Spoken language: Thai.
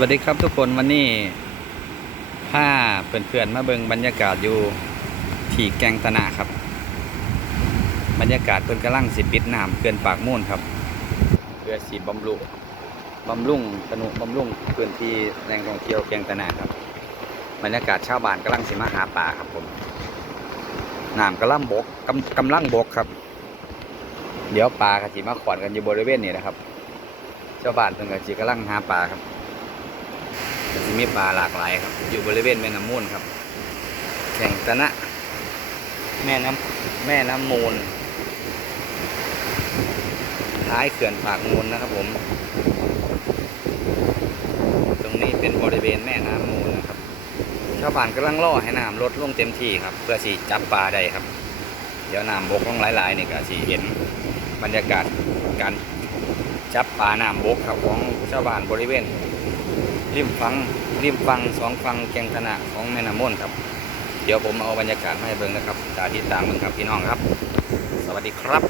วัสดีครับทุกคนวันนี้ผ้าเพื่อนๆมาเบิงบรรยากาศอยู่ที่แกงตนาครับ บรรยากาศเพิ่อนกำลังสิปิดน้ำเขื่อนปากมูลครับเพื่อสีบำรุงบำรุงสนุบำรุงพื้นที่แหล่งท่องเที่ยวแกงตนาครับ บรรยากาศชาวบ้านกำลังสิมาหาปลาครับผมน้ำกำลังบกกำกำลังบกครับ เดี๋ยวปลากระสิมาขวานกันอยู่บริเวณนี้นะครับ ชาวบ้านเพิ่นกระสิกำลังหาปลาครับ ก็จะมีปลาหลากหลายครับ อยู่บริเวณแม่น้ำมูลครับ แข่งตะนะ แม่น้ำแม่น้ำมูล ท้ายเขื่อนปากมูลนะครับผม ตรงนี้เป็นบริเวณแม่น้ำมูลนะครับ ชาวบ้านกำลังล่อให้น้ำลดลงเต็มที่ครับ เพื่อสีจับปลาได้ครับ เดี๋ยวน้ำบกลงหลายๆนี่ก็สีเห็นบรรยากาศการจับปลาน้ำบกครับของชาวบ้านบริเวณ ริมฟังริมฟังสองฟังแกงธนาของแม่น้ำม่นครับ เดี๋ยวผมเอาบรรยากาศมาให้เบิ่งนะครับจากที่ตางเบิ่งครับพี่น้องครับ สวัสดีครับ